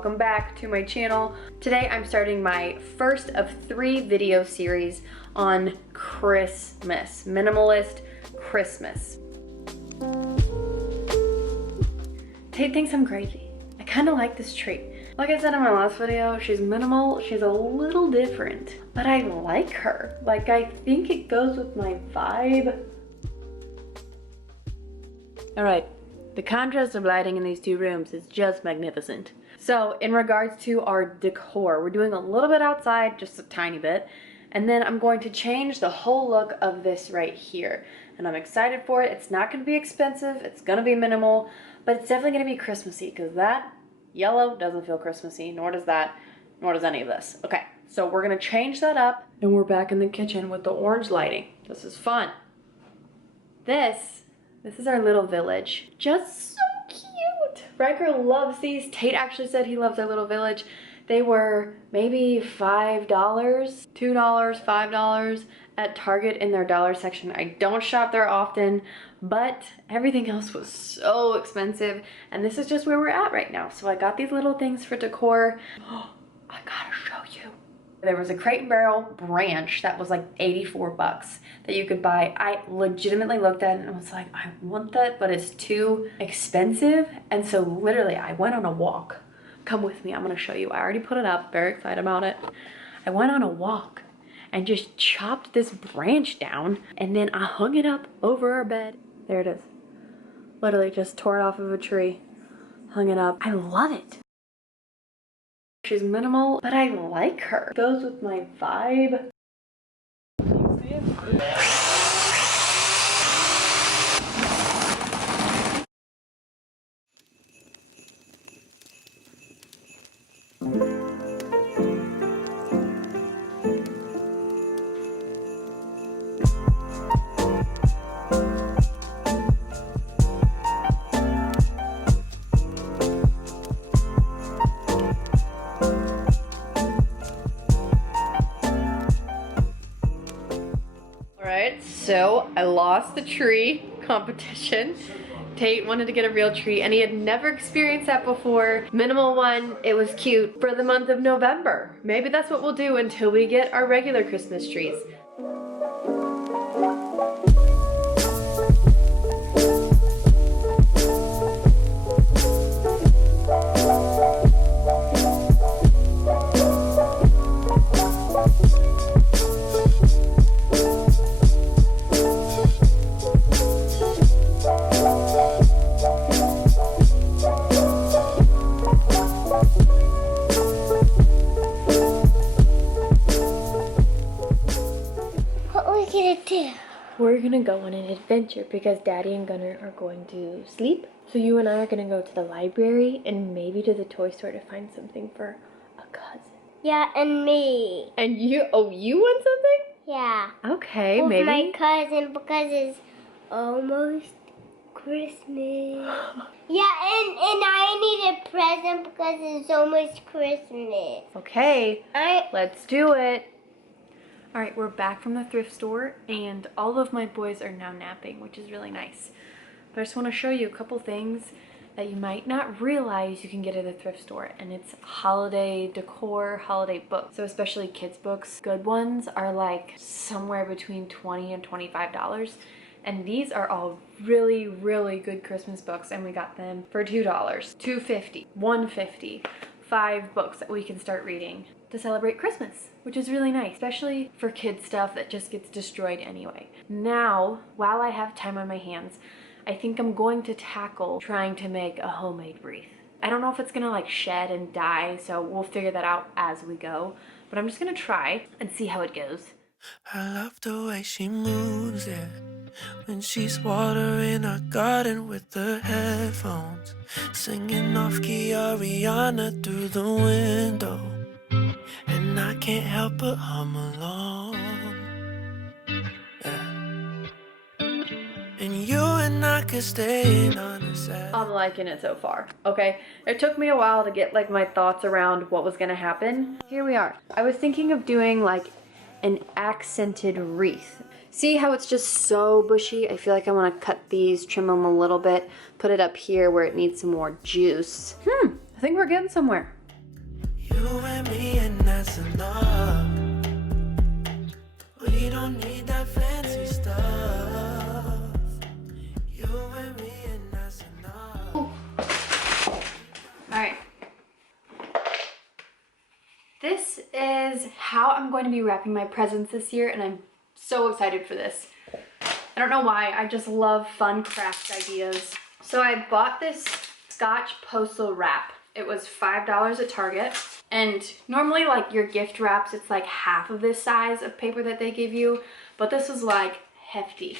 welcome back to my channel. Today I'm starting my first of 3 video series on Christmas, minimalist Christmas. Tate thinks I'm crazy. I kind of like this tree. Like I said in my last video, she's minimal, she's a little different, but I like her. Like, I think it goes with my vibe. All right, the contrast of lighting in these 2 rooms is just magnificent. So in regards to our decor, we're doing a little bit outside, just a tiny bit, and then I'm going to change the whole look of this right here. And I'm excited for it. It's not gonna be expensive, it's gonna be minimal, but it's definitely gonna be Christmassy, because that yellow doesn't feel Christmassy, nor does that, nor does any of this. Okay, so we're gonna change that up, and we're back in the kitchen with the orange lighting. This is fun. This is our little village. Just so cute. Riker loves these. Tate actually said he loves our little village. They were maybe $5, $2, $5 at Target in their dollar section. I don't shop there often, but everything else was so expensive. And this is just where we're at right now. So I got these little things for decor. Oh, I gotta show you. There was a Crate & Barrel branch that was like 84 bucks that you could buy. I legitimately looked at it and was like, I want that, but it's too expensive. And so literally I went on a walk. Come with me, I'm gonna show you. I already put it up, very excited about it. I went on a walk and just chopped this branch down, and then I hung it up over our bed. There it is. Literally just tore it off of a tree, hung it up. I love it. She's minimal, but I like her. Goes with my vibe. So I lost the tree competition. Tate wanted to get a real tree and he had never experienced that before. Minimal one, it was cute for the month of November. Maybe that's what we'll do until we get our regular Christmas trees. We're gonna go on an adventure because Daddy and Gunnar are going to sleep. So you and I are gonna go to the library and maybe to the toy store to find something for a cousin. Yeah, and me. And you, oh, you want something? Yeah. Okay, with maybe. my cousin because it's almost Christmas. Yeah, and I need a present because it's almost Christmas. Okay, let's do it. All right, we're back from the thrift store and all of my boys are now napping, which is really nice. But I just want to show you a couple things that you might not realize you can get at a thrift store, and it's holiday decor, holiday books. So especially kids books. Good ones are like somewhere between $20 and $25. And these are all really, really good Christmas books, and we got them for $2, $2.50, $1.50. 5 books that we can start reading to celebrate Christmas, which is really nice, especially for kids stuff that just gets destroyed anyway. Now, while I have time on my hands, I think I'm going to tackle trying to make a homemade wreath. I don't know if it's gonna like shed and die, so we'll figure that out as we go, but I'm just gonna try and see how it goes. I love the way she moves it when she's watering our garden with her headphones, singing off key Ariana through the window, and I can't help but hum along. Yeah. And you and I could stay in on a Saturday. I'm liking it so far. Okay, it took me a while to get like my thoughts around what was gonna happen. Here we are. I was thinking of doing like an accented wreath. See how it's just so bushy? I feel like I want to cut these, trim them a little bit, put it up here where it needs some more juice. I think we're getting somewhere. that's enough. We don't need that fancy stuff. You and me and that's enough. All right. This is how I'm going to be wrapping my presents this year, and I'm so excited for this. I don't know why, I just love fun craft ideas. So I bought this Scotch postal wrap. It was $5 at Target. And normally like your gift wraps, it's like half of this size of paper that they give you, but this was like hefty.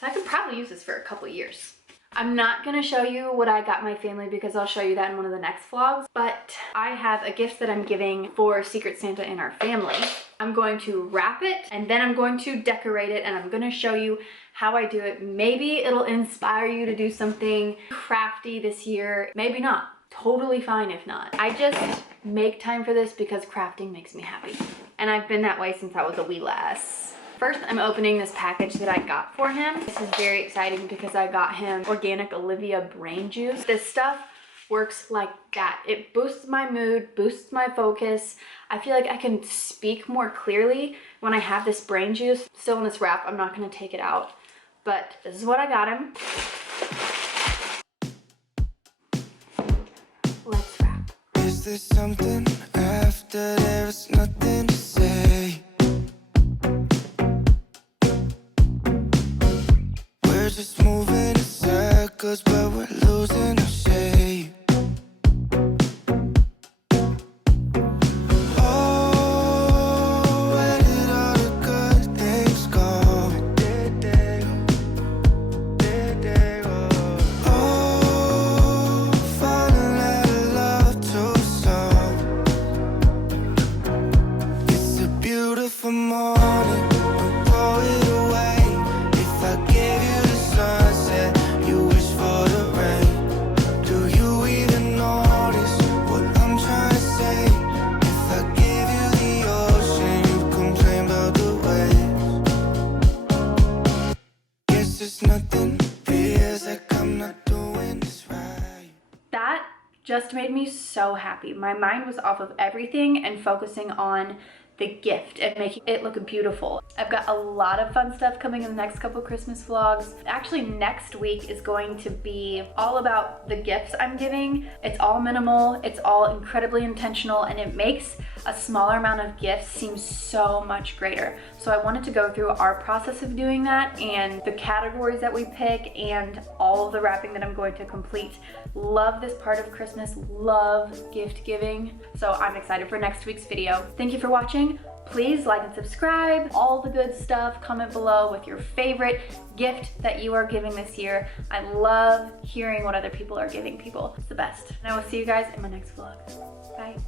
So I could probably use this for a couple years. I'm not gonna show you what I got my family because I'll show you that in one of the next vlogs, but I have a gift that I'm giving for Secret Santa in our family. I'm going to wrap it and then I'm going to decorate it and I'm gonna show you how I do it. Maybe it'll inspire you to do something crafty this year, maybe not. Totally fine if not. I just make time for this because crafting makes me happy. And I've been that way since I was a wee lass. First, I'm opening this package that I got for him. This is very exciting because I got him organic Olivia brain juice. This stuff works like that. It boosts my mood, boosts my focus. I feel like I can speak more clearly when I have this brain juice. Still in this wrap, I'm not gonna take it out, but this is what I got him. Let's wrap. Is there something after there's nothing to say? We're just moving in circles, but we're losing our shape. Oh, where did all the good things go? Oh, falling out of love too soon. It's a beautiful morning, don't throw it away. If I gave you the sunset, you wish for the rain. Do you even notice what I'm trying to say? If I gave you the ocean, you'd complain about the waves. Guess there's nothing, feels like I'm not doing this right. That just made me so happy. My mind was off of everything and focusing on the gift and making it look beautiful. I've got a lot of fun stuff coming in the next couple Christmas vlogs. Actually, next week is going to be all about the gifts I'm giving. It's all minimal, it's all incredibly intentional, and it makes a smaller amount of gifts seem so much greater. So I wanted to go through our process of doing that and the categories that we pick and all of the wrapping that I'm going to complete. Love this part of Christmas, love gift giving. So I'm excited for next week's video. Thank you for watching. Please like and subscribe, all the good stuff. Comment below with your favorite gift that you are giving this year. I love hearing what other people are giving people. It's the best. And I will see you guys in my next vlog. Bye.